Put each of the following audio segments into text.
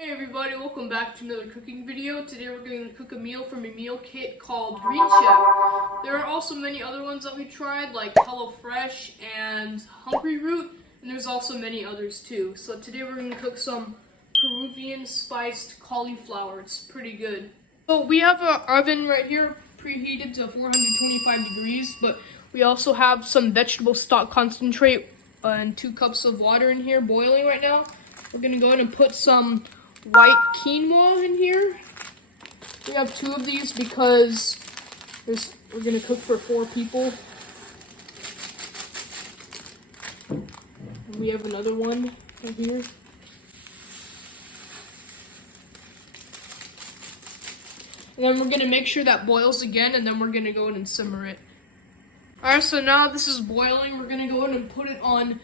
Hey everybody, welcome back to another cooking video. Today we're going to cook a meal from a meal kit called Green Chef. There are also many other ones that we tried, like HelloFresh and Hungry Root, and there's also many others too. So today we're going to cook some Peruvian Spiced Cauliflower. It's pretty good. So we have an oven right here preheated to 425 degrees, but we also have some vegetable stock concentrate and 2 cups of water in here boiling right now. We're going to go ahead and put some white quinoa in here. We have 2 of these because we're going to cook for 4 people. And we have another one right here. And then we're going to make sure that boils again, and then we're going to go in and simmer it. Alright, so now this is boiling. We're going to go in and put it on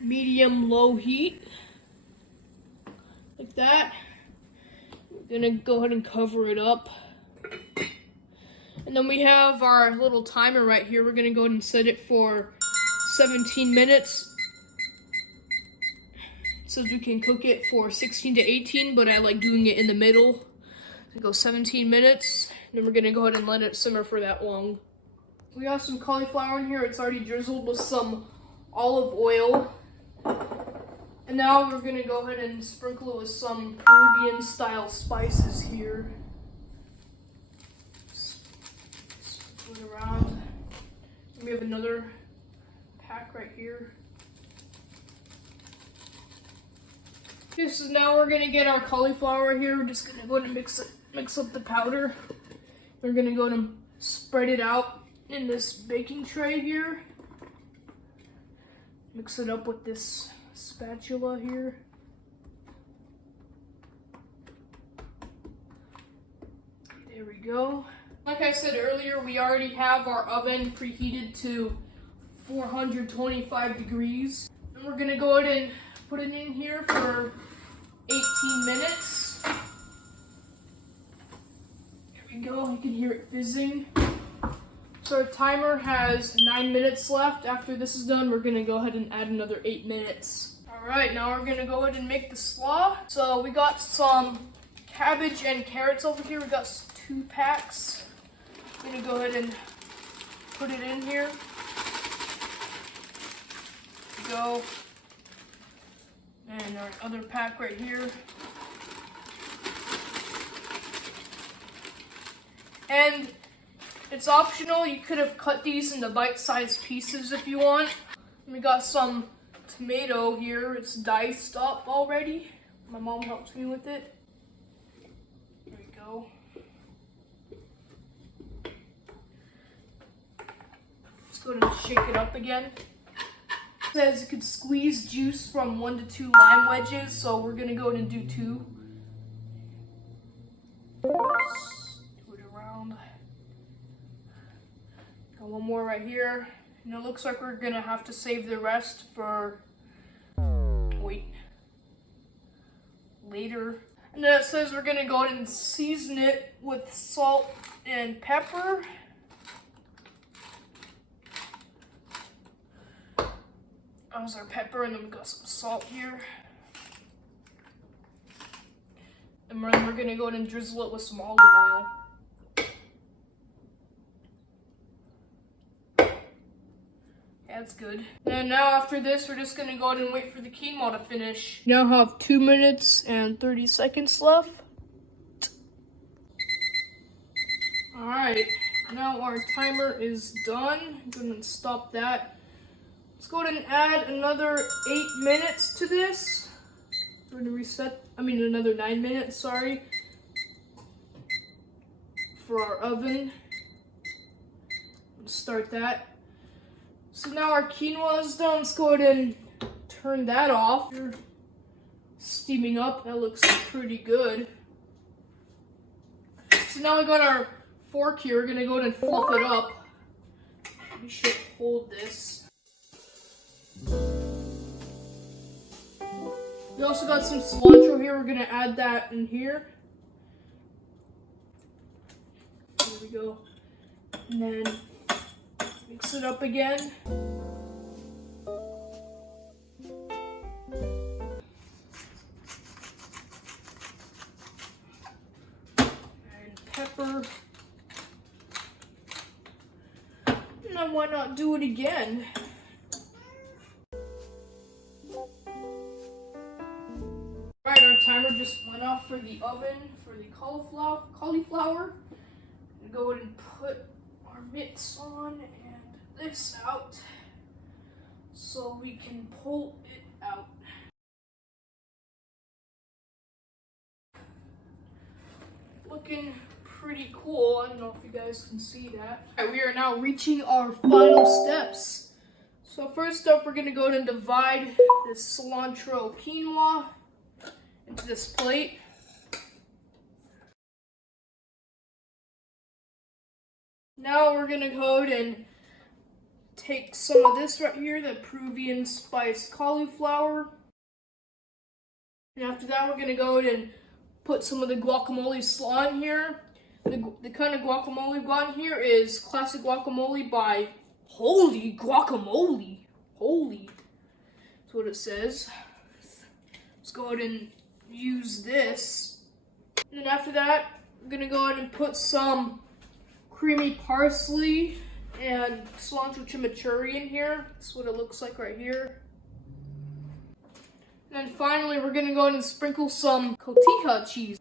medium-low heat. Like that. We're gonna go ahead and cover it up. And then we have our little timer right here. We're gonna go ahead and set it for 17 minutes. It says we can cook it for 16 to 18, but I like doing it in the middle. So go 17 minutes. And then we're gonna go ahead and let it simmer for that long. We have some cauliflower in here. It's already drizzled with some olive oil. And now we're gonna go ahead and sprinkle it with some Peruvian style spices here. Sprinkle it around. And we have another pack right here. Okay, so now we're gonna get our cauliflower here. We're just gonna go ahead and mix up the powder. We're gonna go ahead and spread it out in this baking tray here. Mix it up with this spatula here. There we go. Like I said earlier, we already have our oven preheated to 425 degrees. And we're gonna go ahead and put it in here for 18 minutes. There we go, you can hear it fizzing. So our timer has 9 minutes left. After this is done, we're gonna go ahead and add another 8 minutes. All right, now we're gonna go ahead and make the slaw. So we got some cabbage and carrots over here. We got 2 packs. I'm gonna go ahead and put it in here. Go. And our other pack right here. And it's optional. You could have cut these into bite-sized pieces if you want. And we got some tomato here. It's diced up already. My mom helps me with it. There we go. Let's go ahead and shake it up again. It says you could squeeze juice from 1 to 2 lime wedges, so we're gonna go ahead and do 2. Got 1 more right here, and it looks like we're gonna have to save the rest for later. And then it says we're gonna go ahead and season it with salt and pepper. That was our pepper, and then we got some salt here. And then we're gonna go ahead and drizzle it with some olive oil. That's good. And now after this, we're just gonna go ahead and wait for the quinoa to finish. Now have 2 minutes and 30 seconds left. All right, now our timer is done. I'm gonna stop that. Let's go ahead and add another 8 minutes to this. We're gonna another 9 minutes, sorry, for our oven. Let's start that. So now our quinoa is done. Let's go ahead and turn that off. Steaming up, that looks pretty good. So now we got our fork here. We're gonna go ahead and fluff it up. We should hold this. We also got some cilantro here. We're gonna add that in here. There we go. And then mix it up again. pepper. Now why not do it again? Alright, our timer just went off for the oven for the cauliflower. I'm gonna go ahead and put our mitts on and this out so we can pull it out. Looking pretty cool. I don't know if you guys can see that. Alright, we are now reaching our final steps. So first up, we're gonna go ahead and divide this cilantro quinoa into this plate. Now we're gonna go ahead and take some of this right here, the Peruvian Spiced Cauliflower. And after that, we're gonna go ahead and put some of the guacamole slaw in here. The kind of guacamole we've got in here is classic guacamole by Holy Guacamole. Holy. That's what it says. Let's go ahead and use this. And then after that, I'm gonna go ahead and put some creamy parsley and cilantro chimichurri in here. That's what it looks like right here. And then finally, we're gonna go ahead and sprinkle some cotija cheese.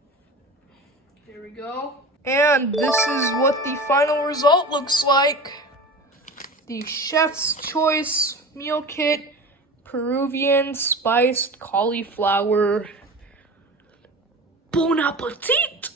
There we go. And this is what the final result looks like. The Chef's Choice Meal Kit Peruvian Spiced Cauliflower. Bon appetit!